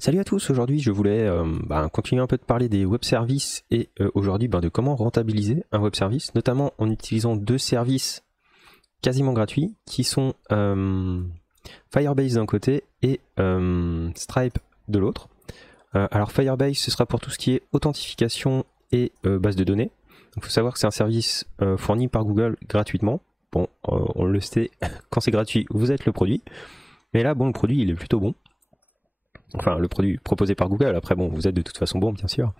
Salut à tous, aujourd'hui je voulais continuer un peu de parler des web services et aujourd'hui de comment rentabiliser un web service, notamment en utilisant deux services quasiment gratuits qui sont Firebase d'un côté et Stripe de l'autre. Alors Firebase ce sera pour tout ce qui est authentification et base de données. Il faut savoir que c'est un service fourni par Google gratuitement. Bon, on le sait, quand c'est gratuit vous êtes le produit, mais là bon, le produit il est plutôt bon. Enfin, le produit proposé par Google, après bon, vous êtes de toute façon bon, bien sûr.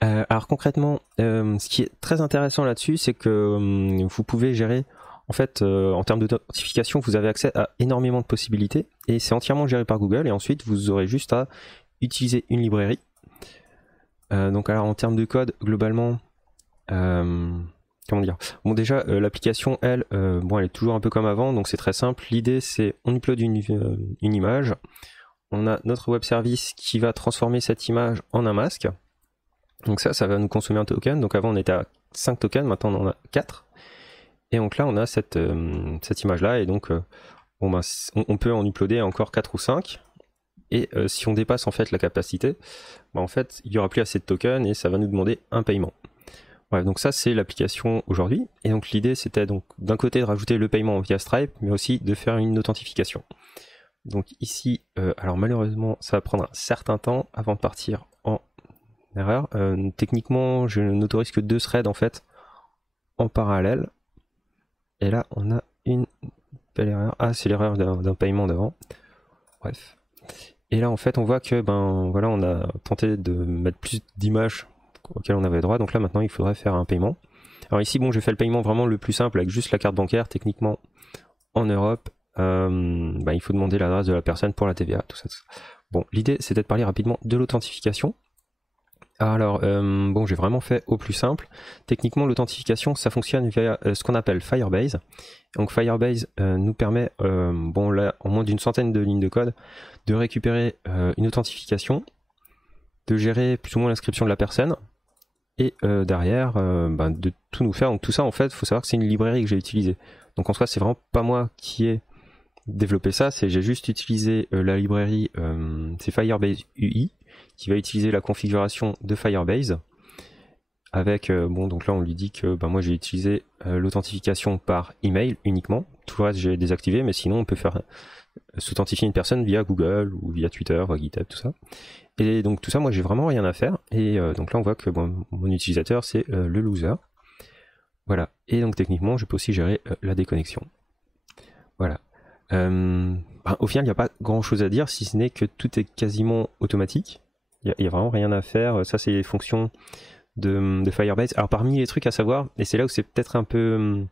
Alors concrètement, ce qui est très intéressant là-dessus, c'est que vous pouvez gérer, en fait, en termes d'authentification, vous avez accès à énormément de possibilités, et c'est entièrement géré par Google, et ensuite vous aurez juste à utiliser une librairie. Donc alors en termes de code, globalement, comment dire, bon déjà l'application elle est toujours un peu comme avant, donc c'est très simple. L'idée c'est on upload une image. On a notre web service qui va transformer cette image en un masque. Donc ça va nous consommer un token. Donc avant on était à 5 tokens, maintenant on en a 4. Et donc là on a cette image là, et donc on peut en uploader encore 4 ou 5. Et si on dépasse en fait la capacité, en fait il n'y aura plus assez de tokens et ça va nous demander un paiement. Bref, donc ça c'est l'application aujourd'hui. Et donc l'idée c'était donc d'un côté de rajouter le paiement via Stripe, mais aussi de faire une authentification. Donc ici, alors malheureusement, ça va prendre un certain temps avant de partir en erreur. Techniquement, je n'autorise que 2 threads en fait en parallèle. Et là, on a une belle erreur. Ah, c'est l'erreur d'un paiement d'avant. Bref. Et là, en fait, on voit que voilà, on a tenté de mettre plus d'images auxquelles on avait droit. Donc là, maintenant, il faudrait faire un paiement. Alors ici, bon, je fais le paiement vraiment le plus simple avec juste la carte bancaire. Techniquement, en Europe, il faut demander l'adresse de la personne pour la TVA, tout ça. Bon, l'idée c'était de parler rapidement de l'authentification. Alors, j'ai vraiment fait au plus simple. Techniquement, l'authentification, ça fonctionne via ce qu'on appelle Firebase. Donc Firebase nous permet, là, en moins d'une centaine de lignes de code, de récupérer une authentification, de gérer plus ou moins l'inscription de la personne, et derrière, de tout nous faire. Donc tout ça, en fait, il faut savoir que c'est une librairie que j'ai utilisée. Donc en soi, c'est vraiment pas moi qui ai développer ça, j'ai juste utilisé la librairie, c'est Firebase UI, qui va utiliser la configuration de Firebase avec, donc là on lui dit que moi j'ai utilisé l'authentification par email uniquement, tout le reste j'ai désactivé, mais sinon on peut faire s'authentifier une personne via Google ou via Twitter, via GitHub, tout ça. Et donc tout ça, moi j'ai vraiment rien à faire, et donc là on voit que mon utilisateur c'est le loser. Voilà, et donc techniquement je peux aussi gérer la déconnexion. Voilà. Au final, il n'y a pas grand chose à dire si ce n'est que tout est quasiment automatique. Il n'y a vraiment rien à faire. Ça, c'est les fonctions de Firebase. Alors, parmi les trucs à savoir, et c'est là où c'est peut-être un peu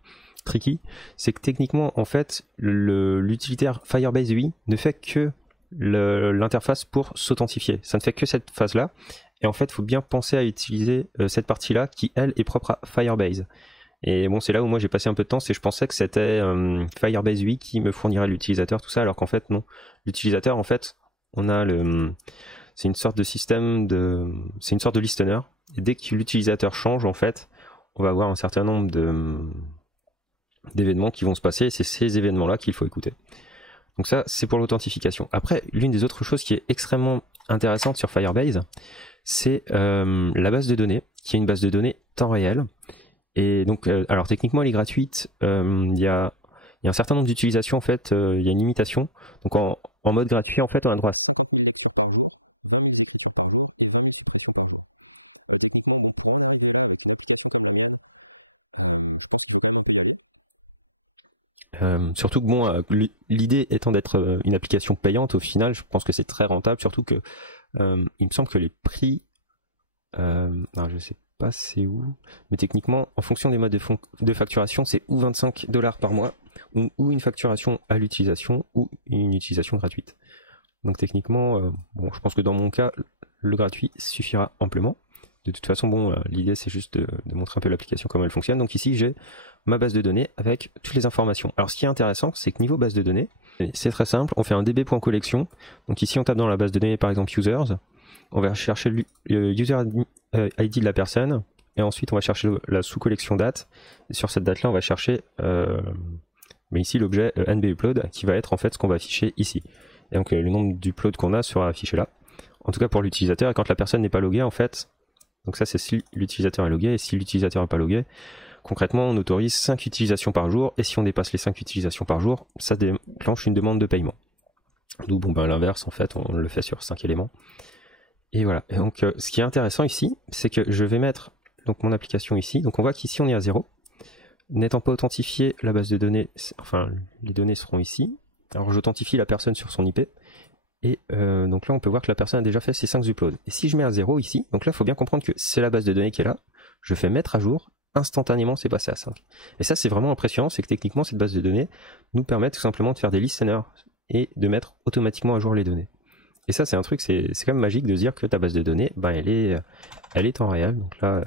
tricky, c'est que techniquement, en fait, l'utilitaire Firebase UI ne fait que l'interface pour s'authentifier. Ça ne fait que cette phase-là. Et en fait, il faut bien penser à utiliser cette partie-là qui, elle, est propre à Firebase. Et bon, c'est là où moi j'ai passé un peu de temps, c'est que je pensais que c'était Firebase UI qui me fournirait l'utilisateur, tout ça, alors qu'en fait non. L'utilisateur, en fait, c'est une sorte de système c'est une sorte de listener. Et dès que l'utilisateur change, en fait, on va avoir un certain nombre d'événements qui vont se passer, et c'est ces événements-là qu'il faut écouter. Donc ça, c'est pour l'authentification. Après, l'une des autres choses qui est extrêmement intéressante sur Firebase, c'est la base de données, qui est une base de données temps réel. Et donc, alors techniquement elle est gratuite, il y a un certain nombre d'utilisations en fait, il y a une limitation. Donc en mode gratuit en fait on a le droit surtout que l'idée étant d'être une application payante, au final je pense que c'est très rentable, surtout que il me semble que les prix, alors je sais pas c'est où, mais techniquement en fonction des modes de facturation c'est ou 25$ par mois ou une facturation à l'utilisation ou une utilisation gratuite. Donc techniquement, je pense que dans mon cas le gratuit suffira amplement. De toute façon, l'idée c'est juste de montrer un peu l'application, comment elle fonctionne. Donc ici j'ai ma base de données avec toutes les informations. Alors ce qui est intéressant, c'est que niveau base de données, c'est très simple, on fait un db.collection. Donc ici on tape dans la base de données par exemple users, on va chercher le user ID de la personne, et ensuite on va chercher la sous-collection date, et sur cette date là on va chercher ici l'objet nbupload qui va être en fait ce qu'on va afficher ici. Et donc le nombre d'uploads qu'on a sera affiché là. en tout cas pour l'utilisateur, et quand la personne n'est pas loguée en fait, donc ça c'est si l'utilisateur est logué, et si l'utilisateur n'est pas logué, concrètement on autorise 5 utilisations par jour, et si on dépasse les 5 utilisations par jour, ça déclenche une demande de paiement. D'où bon ben l'inverse en fait, on le fait sur 5 éléments. Et voilà, et donc ce qui est intéressant ici, c'est que je vais mettre donc mon application ici, donc on voit qu'ici on est à 0. N'étant pas authentifié, la base de données, enfin les données seront ici. Alors j'authentifie la personne sur son IP, et donc là on peut voir que la personne a déjà fait ses 5 uploads. Et si je mets un 0 ici, donc là il faut bien comprendre que c'est la base de données qui est là, je fais mettre à jour, instantanément c'est passé à 5. Et ça c'est vraiment impressionnant, c'est que techniquement cette base de données nous permet tout simplement de faire des listeners et de mettre automatiquement à jour les données. Et ça c'est un truc, c'est quand même magique de se dire que ta base de données, ben, elle est en réel, donc là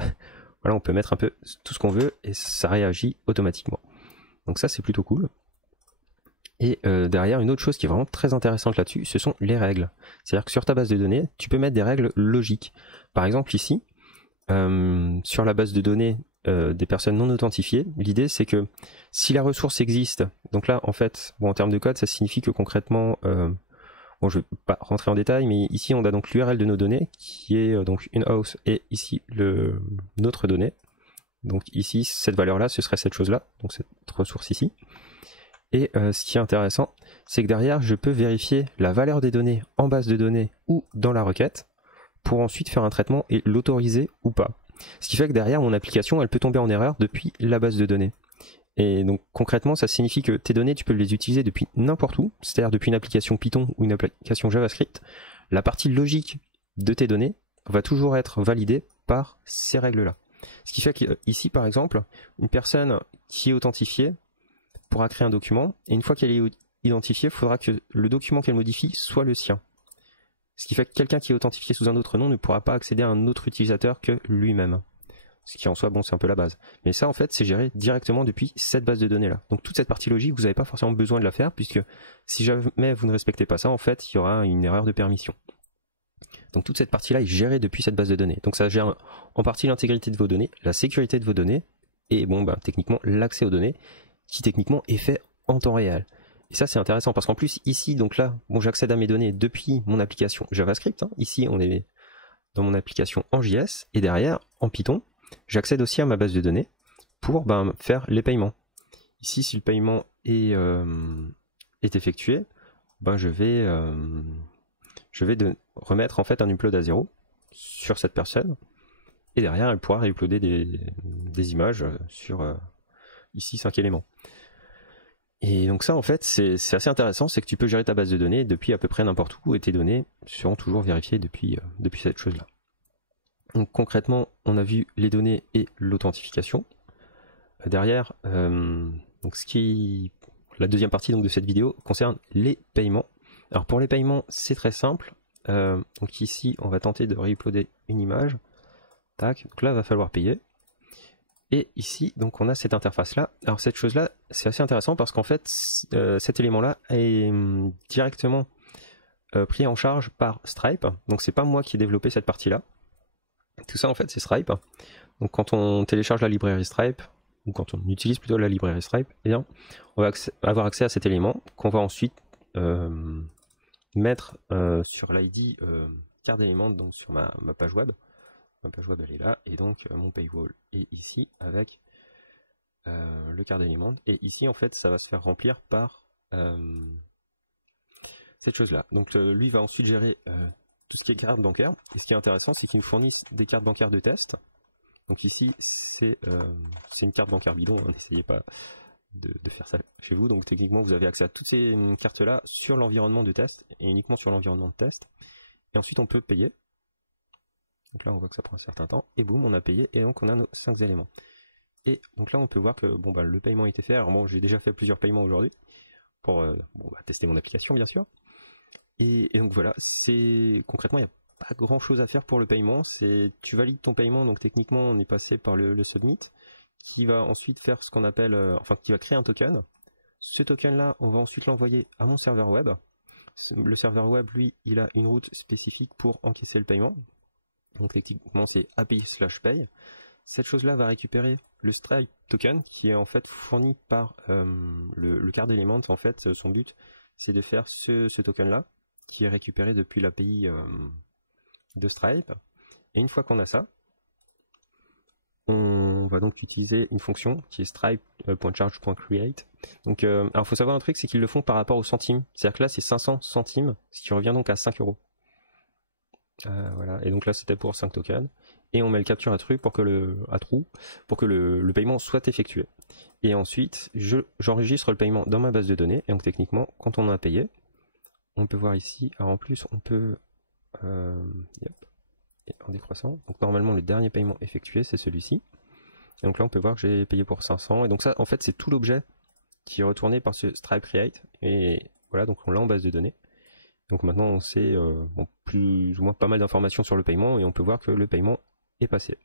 voilà, on peut mettre un peu tout ce qu'on veut et ça réagit automatiquement. Donc ça c'est plutôt cool. Et derrière, une autre chose qui est vraiment très intéressante là-dessus, ce sont les règles. C'est-à-dire que sur ta base de données, tu peux mettre des règles logiques. Par exemple ici, sur la base de données des personnes non authentifiées, l'idée c'est que si la ressource existe, donc là en fait, bon, en termes de code, ça signifie que concrètement, bon, je ne vais pas rentrer en détail, mais ici on a donc l'URL de nos données, qui est donc une house, et ici notre donnée. Donc ici, cette valeur-là, ce serait cette chose-là, donc cette ressource ici. Et ce qui est intéressant, c'est que derrière, je peux vérifier la valeur des données en base de données ou dans la requête pour ensuite faire un traitement et l'autoriser ou pas. Ce qui fait que derrière, mon application, elle peut tomber en erreur depuis la base de données. Et donc concrètement, ça signifie que tes données, tu peux les utiliser depuis n'importe où, c'est-à-dire depuis une application Python ou une application JavaScript. La partie logique de tes données va toujours être validée par ces règles-là. Ce qui fait qu'ici, par exemple, une personne qui est authentifiée pourra créer un document, et une fois qu'elle est identifiée, il faudra que le document qu'elle modifie soit le sien. Ce qui fait que quelqu'un qui est authentifié sous un autre nom ne pourra pas accéder à un autre utilisateur que lui-même. Ce qui en soi, bon, c'est un peu la base. Mais ça, en fait, c'est géré directement depuis cette base de données-là. Donc toute cette partie logique, vous n'avez pas forcément besoin de la faire, puisque si jamais vous ne respectez pas ça, en fait, il y aura une erreur de permission. Donc toute cette partie-là est gérée depuis cette base de données. Donc ça gère en partie l'intégrité de vos données, la sécurité de vos données, et bon, ben, techniquement, l'accès aux données, qui techniquement est fait en temps réel. Et ça c'est intéressant parce qu'en plus ici, donc là, bon, j'accède à mes données depuis mon application JavaScript, hein. Ici on est dans mon application en JS, et derrière, en Python, j'accède aussi à ma base de données pour faire les paiements. Ici, si le paiement est effectué, je vais remettre en fait un upload à 0 sur cette personne, et derrière elle pourra réuploader des images sur ici 5 éléments. Et donc ça en fait c'est assez intéressant, c'est que tu peux gérer ta base de données depuis à peu près n'importe où, et tes données seront toujours vérifiées depuis cette chose là. Donc concrètement on a vu les données et l'authentification. Derrière, donc la deuxième partie donc de cette vidéo concerne les paiements. Alors pour les paiements c'est très simple, donc ici on va tenter de réuploader une image, tac, donc là il va falloir payer. Et ici, donc on a cette interface-là. Alors cette chose-là, c'est assez intéressant parce qu'en fait, cet élément-là est directement pris en charge par Stripe. Donc c'est pas moi qui ai développé cette partie-là. Tout ça en fait, c'est Stripe. Donc quand on télécharge la librairie Stripe, ou quand on utilise plutôt la librairie Stripe, eh bien, on va avoir accès à cet élément qu'on va ensuite mettre sur l'ID card élément, donc sur ma page web. Ma page web elle est là, et donc mon paywall est ici avec le card élément, et ici en fait ça va se faire remplir par cette chose là. Donc lui va ensuite gérer tout ce qui est carte bancaire, et ce qui est intéressant c'est qu'il nous fournisse des cartes bancaires de test. Donc ici c'est une carte bancaire bidon, hein, n'essayez pas de faire ça chez vous. Donc techniquement vous avez accès à toutes ces cartes là sur l'environnement de test, et uniquement sur l'environnement de test, et ensuite on peut payer. Donc là on voit que ça prend un certain temps, et boum, on a payé, et donc on a nos 5 éléments. Et donc là on peut voir que bon, le paiement a été fait. Alors bon, j'ai déjà fait plusieurs paiements aujourd'hui pour tester mon application bien sûr. Et donc voilà, concrètement il n'y a pas grand chose à faire pour le paiement. Tu valides ton paiement, donc techniquement on est passé par le submit, qui va ensuite faire ce qu'on appelle, qui va créer un token. Ce token là on va ensuite l'envoyer à mon serveur web. Le serveur web lui il a une route spécifique pour encaisser le paiement. Donc techniquement c'est API/pay. Cette chose-là va récupérer le Stripe token qui est en fait fourni par le card element. En fait, son but c'est de faire ce token-là qui est récupéré depuis l'API de Stripe. Et une fois qu'on a ça, on va donc utiliser une fonction qui est stripe.charge.create. Donc, alors faut savoir un truc, c'est qu'ils le font par rapport aux centimes. C'est-à-dire que là, c'est 500 centimes, ce qui revient donc à 5 euros. Voilà. Et donc là, c'était pour 5 tokens. Et on met le capture à true pour que le paiement soit effectué. Et ensuite, j'enregistre le paiement dans ma base de données. Et donc techniquement, quand on a payé, on peut voir ici. Alors en plus, on peut et en décroissant. Donc normalement, le dernier paiement effectué, c'est celui-ci. Et donc là, on peut voir que j'ai payé pour 500. Et donc ça, en fait, c'est tout l'objet qui est retourné par ce Stripe Create. Et voilà, donc on l'a en base de données. Donc maintenant, on sait plus ou moins pas mal d'informations sur le paiement et on peut voir que le paiement est passé.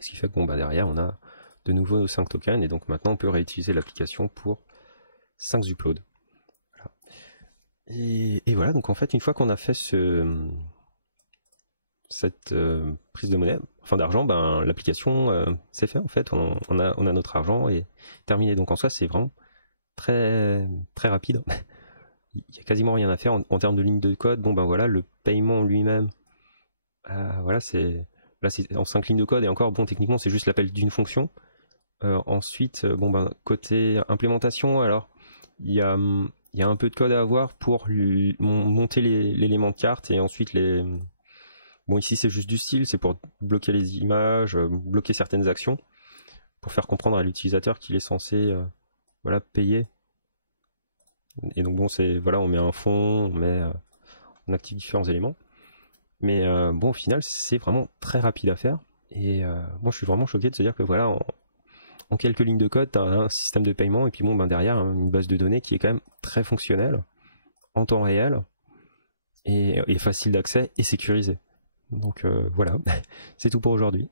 Ce qui fait que derrière, on a de nouveau nos 5 tokens et donc maintenant, on peut réutiliser l'application pour 5 uploads. Voilà. Et voilà, donc en fait, une fois qu'on a fait cette prise de monnaie, enfin d'argent, l'application c'est fait en fait, on a notre argent et terminé. Donc en soi, c'est vraiment très très rapide. Il y a quasiment rien à faire en termes de ligne de code. Voilà, le paiement lui-même, voilà, c'est en 5 lignes de code et encore techniquement c'est juste l'appel d'une fonction. Ensuite, côté implémentation, alors il y a un peu de code à avoir pour monter l'élément de carte et ensuite ici c'est juste du style, c'est pour bloquer les images, bloquer certaines actions, pour faire comprendre à l'utilisateur qu'il est censé payer. Et donc on met un fond, on active différents éléments. Mais au final, c'est vraiment très rapide à faire. Et je suis vraiment choqué de se dire que voilà, en quelques lignes de code, tu as un système de paiement et puis derrière, une base de données qui est quand même très fonctionnelle, en temps réel, et facile d'accès et sécurisée. Donc voilà, c'est tout pour aujourd'hui.